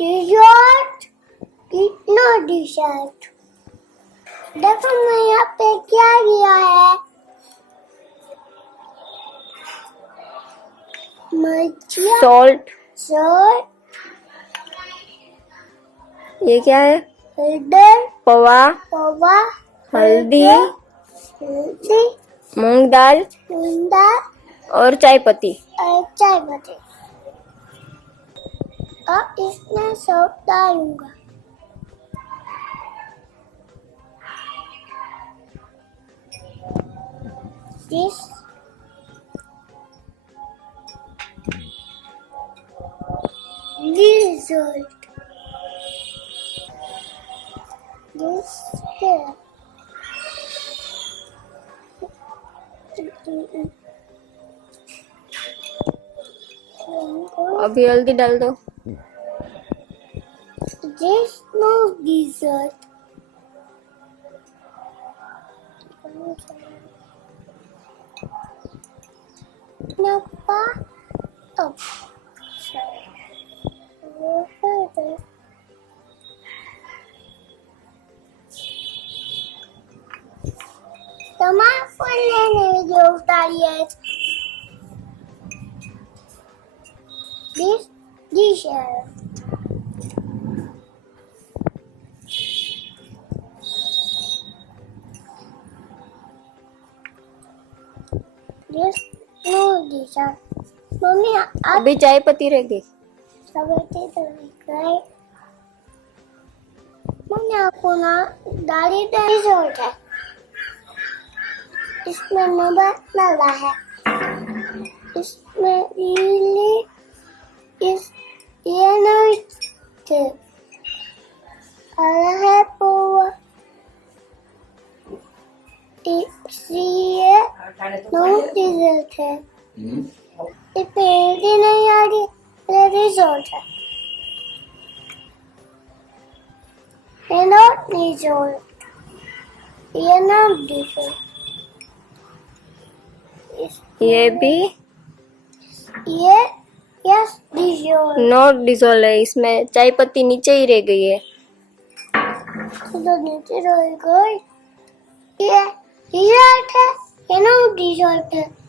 Dessert, कितना dessert. देखो मैं यहाँ पे क्या लिया है, मिर्चियाँ, सॉल्ट। सॉल्ट, ये क्या है? हल्दर, पवा, पवा, हल्दी, हल्दी, मूंग दाल और चाय पत्ती। और चाय पत्ती। अब इसमें सब डालूंगा। This dessert. This here. अभी हल्दी डाल दो। This no dessert. Napa up. તમારા ફોન લઈને વિડિયો ઉતારીએ છે. This dessert. This no dessert. Mummy आप अभी चाय पत्ती रह गई। सबसे तो गए। मम्मी आपको ना दाढ़ी डिजर्ट है, इसमें नमक डाला है, इसमें ये नहीं है पोवा, इसलिए नो डिजर्ट है। ये पेड़ नहीं आ रही, ये रिजोर्ट है। ये नॉट रिजोर्ट, ये नॉट डिजोर्ट। ये भी ये यस डिजोर्ट। नॉट डिजोल्व है, इसमें चाय पत्ती नीचे ही रह गई है। तो नीचे रह गई। ये डिजर्ट है, ये नॉट डिजोर्ट है।